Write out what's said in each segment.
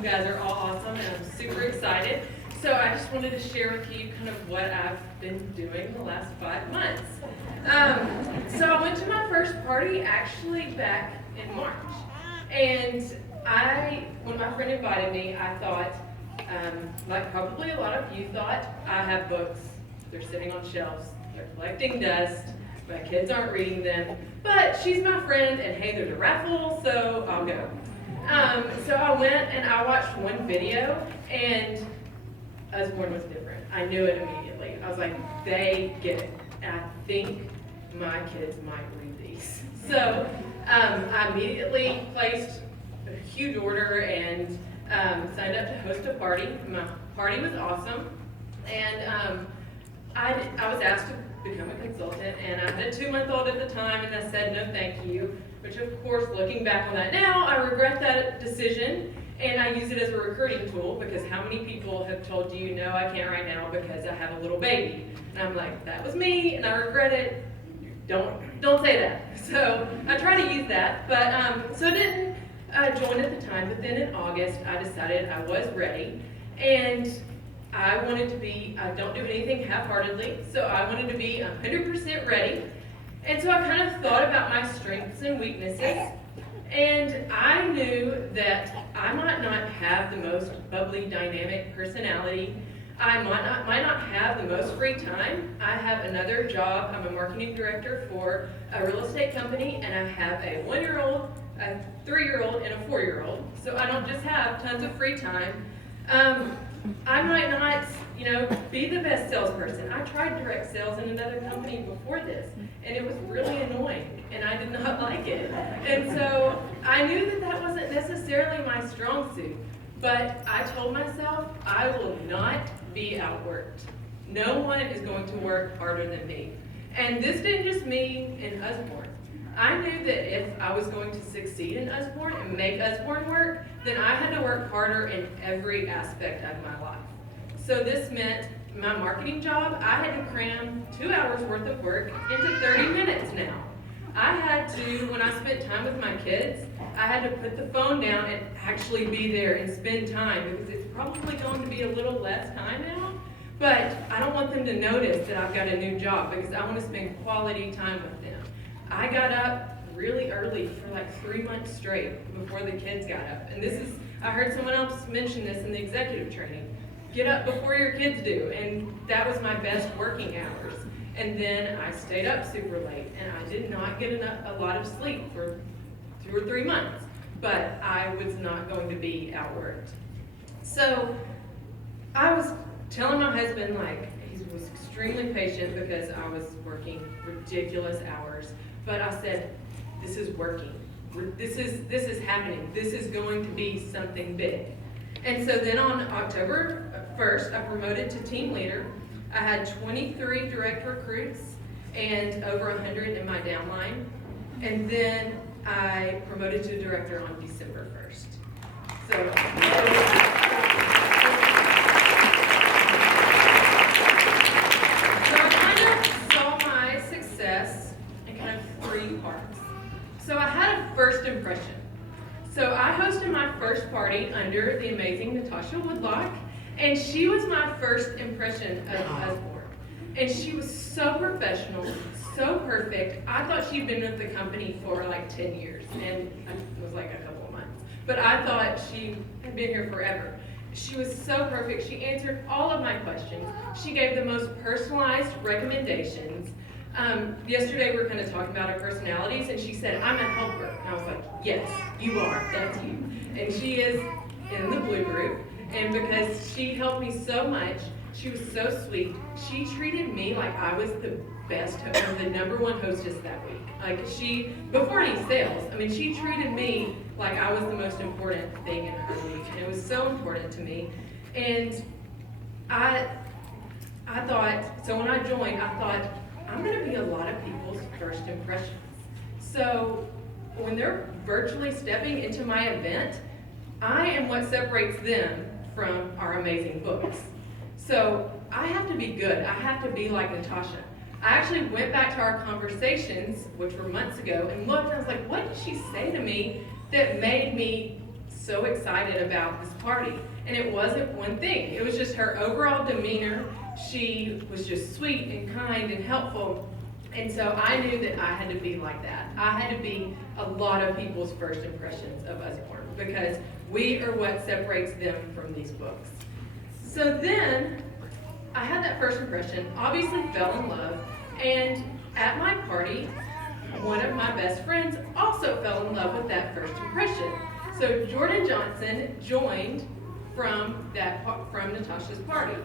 You guys are all awesome, and I'm super excited. So I just wanted to share with you kind of what I've been doing the last 5 months. So I went to my first party actually back in March. And when my friend invited me, I thought, like probably a lot of you thought, I have books, they're sitting on shelves, they're collecting dust, my kids aren't reading them, but she's my friend, and hey, there's a raffle, so I'll go. So I went and I watched one video, and Usborne was different. I knew it immediately. I was like, they get it. And I think my kids might read these. So I immediately placed a huge order and signed up to host a party. My party was awesome. And I was asked to become a consultant, and I had a 2-month-old at the time, and I said no thank you, which of course, looking back on that now, I regret that decision, and I use it as a recruiting tool, because how many people have told you, no, I can't right now because I have a little baby? And I'm like, that was me, and I regret it. Don't say that. So I try to use that, but so I didn't join at the time, but then in August, I decided I was ready, and I wanted to be, I don't do anything half-heartedly, so I wanted to be 100% ready. And so I kind of thought about my strengths and weaknesses, and I knew that I might not have the most bubbly, dynamic personality. I might not have the most free time. I have another job. I'm a marketing director for a real estate company, and I have a 1-year-old, a 3-year-old, and a 4-year-old. So I don't just have tons of free time. I might not, be the best salesperson. I tried direct sales in another company before this, and it was really annoying, and I did not like it. And so I knew that that wasn't necessarily my strong suit, but I told myself I will not be outworked. No one is going to work harder than me. And this didn't just mean in Usborne. I knew that if I was going to succeed in Usborne and make Usborne work, then I had to work harder in every aspect of my life. So this meant my marketing job, I had to cram 2 hours worth of work into 30 minutes now. I had to, when I spent time with my kids, I had to put the phone down and actually be there and spend time, because it's probably going to be a little less time now, but I don't want them to notice that I've got a new job, because I want to spend quality time with them. I got up really early for like 3 months straight before the kids got up. And I heard someone else mention this in the executive training. Get up before your kids do. And that was my best working hours. And then I stayed up super late, and I did not get a lot of sleep for 2 or 3 months. But I was not going to be outworked. So I was telling my husband, he was extremely patient because I was working ridiculous hours. But I said, this is working. This is happening. This is going to be something big. And so then on October 1st, I promoted to team leader. I had 23 direct recruits and over 100 in my downline. And then I promoted to director on December 1st. So I kind of saw my success in kind of 3 parts. So I had a first impression. So I hosted my first party under the amazing Natasha Woodlock, and she was my first impression of Usborne. And she was so professional, so perfect. I thought she'd been with the company for like 10 years, and it was like a couple of months. But I thought she had been here forever. She was so perfect. She answered all of my questions. She gave the most personalized recommendations. Yesterday we were kind of talking about our personalities, and she said, I'm a helper. And I was like, yes, you are, that's you. And she is in the blue group, and because she helped me so much, she was so sweet. She treated me like I was the best host, the #1 hostess that week. Before any sales, she treated me like I was the most important thing in her week, and it was so important to me. And I thought, so when I joined, I thought, I'm going to be a lot of people's first impressions. So when they're virtually stepping into my event, I am what separates them from our amazing books. So I have to be good. I have to be like Natasha. I actually went back to our conversations, which were months ago, and looked, and I was like, what did she say to me that made me so excited about this party. And it wasn't one thing. It was just her overall demeanor. She was just sweet and kind and helpful. And so I knew that I had to be like that. I had to be a lot of people's first impressions of Usborne because we are what separates them from these books. So then I had that first impression, obviously fell in love, and at my party, one of my best friends also fell in love with that first impression. So Jordan Johnson joined from Natasha's party.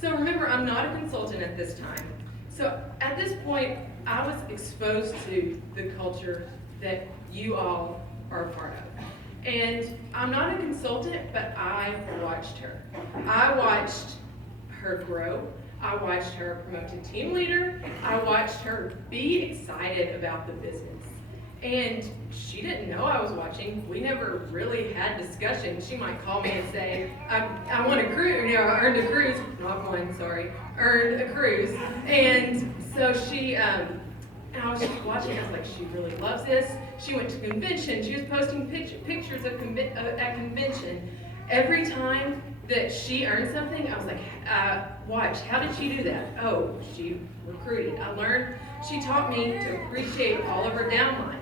So remember, I'm not a consultant at this time. So at this point, I was exposed to the culture that you all are a part of. And I'm not a consultant, but I watched her. I watched her grow. I watched her promote to team leader. I watched her be excited about the business. And she didn't know I was watching. We never really had discussion. She might call me and say, I want a cruise, you know, I earned a cruise, not one, sorry, earned a cruise. And so she, and I was just watching, I was like, she really loves this. She went to convention, she was posting pictures at convention. Every time that she earned something, I was like, watch, how did she do that? Oh, she recruited. I learned, she taught me to appreciate all of her downlines.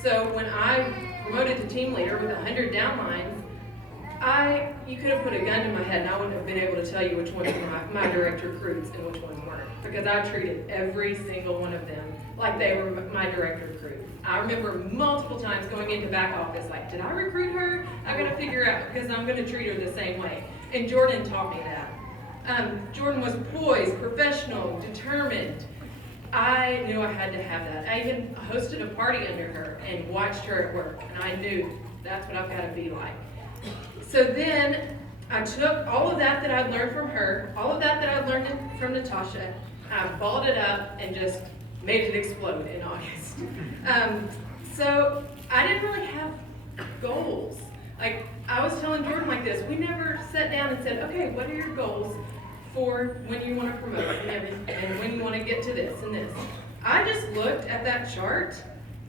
So when I promoted to team leader with 100 downlines, you could have put a gun to my head and I wouldn't have been able to tell you which ones were my direct recruits and which ones weren't. Because I treated every single one of them like they were my direct recruit. I remember multiple times going into back office like, did I recruit her? I gotta figure out because I'm gonna treat her the same way. And Jordan taught me that. Jordan was poised, professional, determined. I knew I had to have that. I even hosted a party under her and watched her at work, and I knew that's what I've got to be like. So then I took all of that I'd learned from her, all of that I'd learned from Natasha, I balled it up and just made it explode in August. So I didn't really have goals. Like I was telling Jordan like this, we never sat down and said, okay, what are your goals for when you want to promote and when you want to get to this and this. I just looked at that chart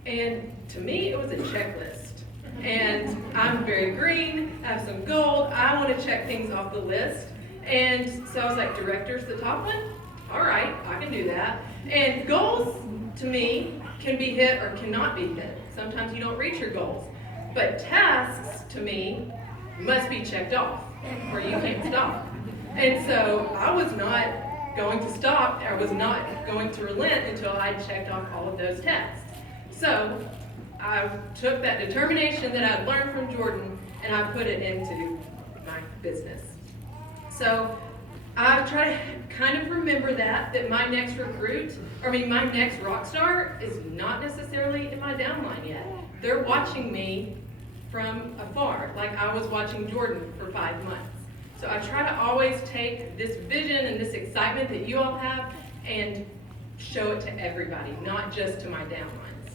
and to me it was a checklist. And I'm very green, I have some gold, I want to check things off the list. And so I was like, director's the top one? All right, I can do that. And goals to me can be hit or cannot be hit. Sometimes you don't reach your goals. But tasks to me must be checked off or you can't stop. And so I was not going to stop, I was not going to relent until I checked off all of those tasks. So I took that determination that I'd learned from Jordan and I put it into my business. So I try to kind of remember that my next my next rock star is not necessarily in my downline yet. They're watching me from afar, like I was watching Jordan for 5 months. So I try to always take this vision and this excitement that you all have and show it to everybody, not just to my downlines.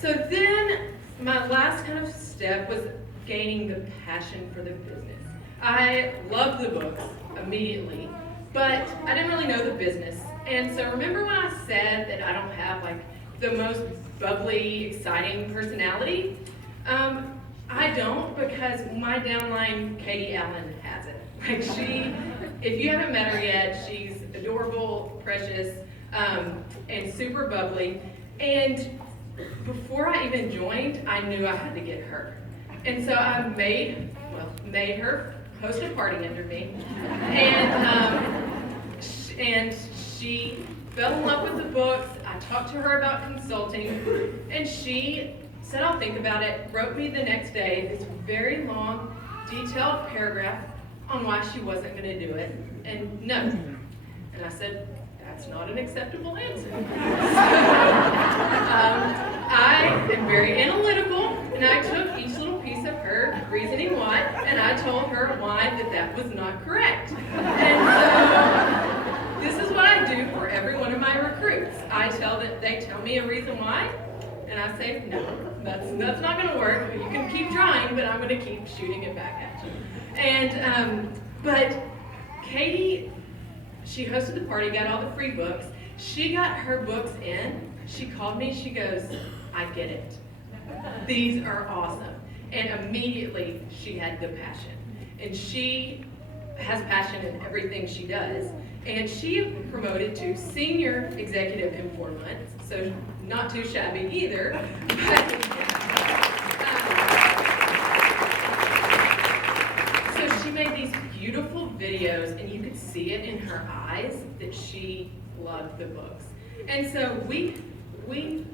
So then my last kind of step was gaining the passion for the business. I loved the books immediately, but I didn't really know the business. And so remember when I said that I don't have like the most bubbly, exciting personality? I don't, because my downline, Katie Allen, has it. Like if you haven't met her yet, she's adorable, precious, and super bubbly. And before I even joined, I knew I had to get her. And so I made her host a party under me. And she fell in love with the books. I talked to her about consulting, and she said, I'll think about it, wrote me the next day this very long, detailed paragraph on why she wasn't going to do it, and no. And I said, that's not an acceptable answer. I am very analytical, and I took each little piece of her reasoning why, and I told her why that was not correct. And so, this is what I do for every one of my recruits. They tell me a reason why, and I say, no, that's not going to work. You can keep trying, but I'm going to keep shooting it back at you. And, but Katie, she hosted the party, got all the free books. She got her books in. She called me, she goes, I get it. These are awesome. And immediately she had the passion. And she has passion in everything she does. And she promoted to senior executive in 4 months, so not too shabby either. So she made these beautiful videos, and you could see it in her eyes that she loved the books. And so we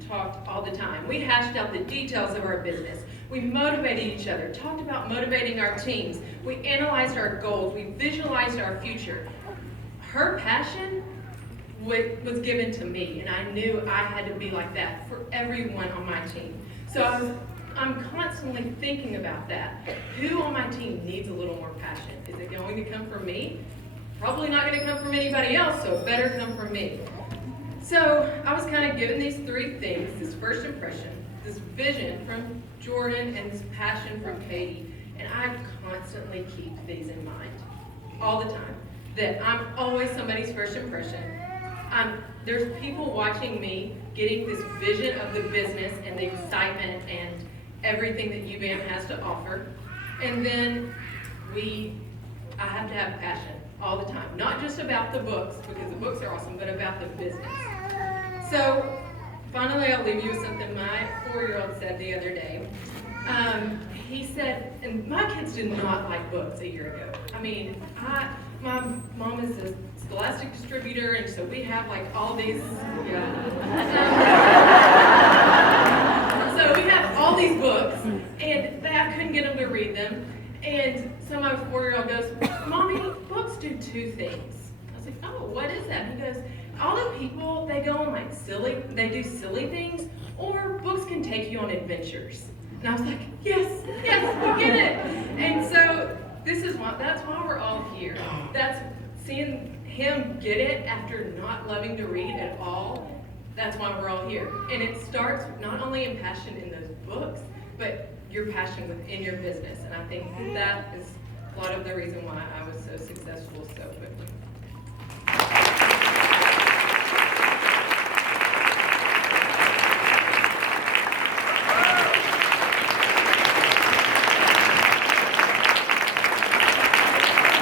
talked all the time. We hashed out the details of our business. We motivated each other, talked about motivating our teams. We analyzed our goals. We visualized our future. Her passion was given to me, and I knew I had to be like that for everyone on my team. So I'm constantly thinking about that. Who on my team needs a little more passion? Is it going to come from me? Probably not going to come from anybody else, so it better come from me. So I was kind of given these 3 things: this first impression, this vision from Jordan, and this passion from Katie. And I constantly keep these in mind all the time, that I'm always somebody's first impression. There's people watching me getting this vision of the business and the excitement and everything that UVM has to offer. And then I have to have passion all the time, not just about the books, because the books are awesome, but about the business. So finally, I'll leave you with something my 4-year-old said the other day. He said, and my kids did not like books a year ago. I mean, my mom is a Scholastic distributor, and so we have like all these, so we have all these books, and I couldn't get them to read them. And so my 4-year-old goes, "Mommy, books do 2 things." I was like, "Oh, what is that?" He goes, "All the people, they go on like they do silly things, or books can take you on adventures." And I was like, yes, we get it. And so that's why we're all here. That's seeing him get it after not loving to read at all. That's why we're all here. And it starts not only in passion in those books, but your passion within your business. And I think that is a lot of the reason why I was so successful so quickly.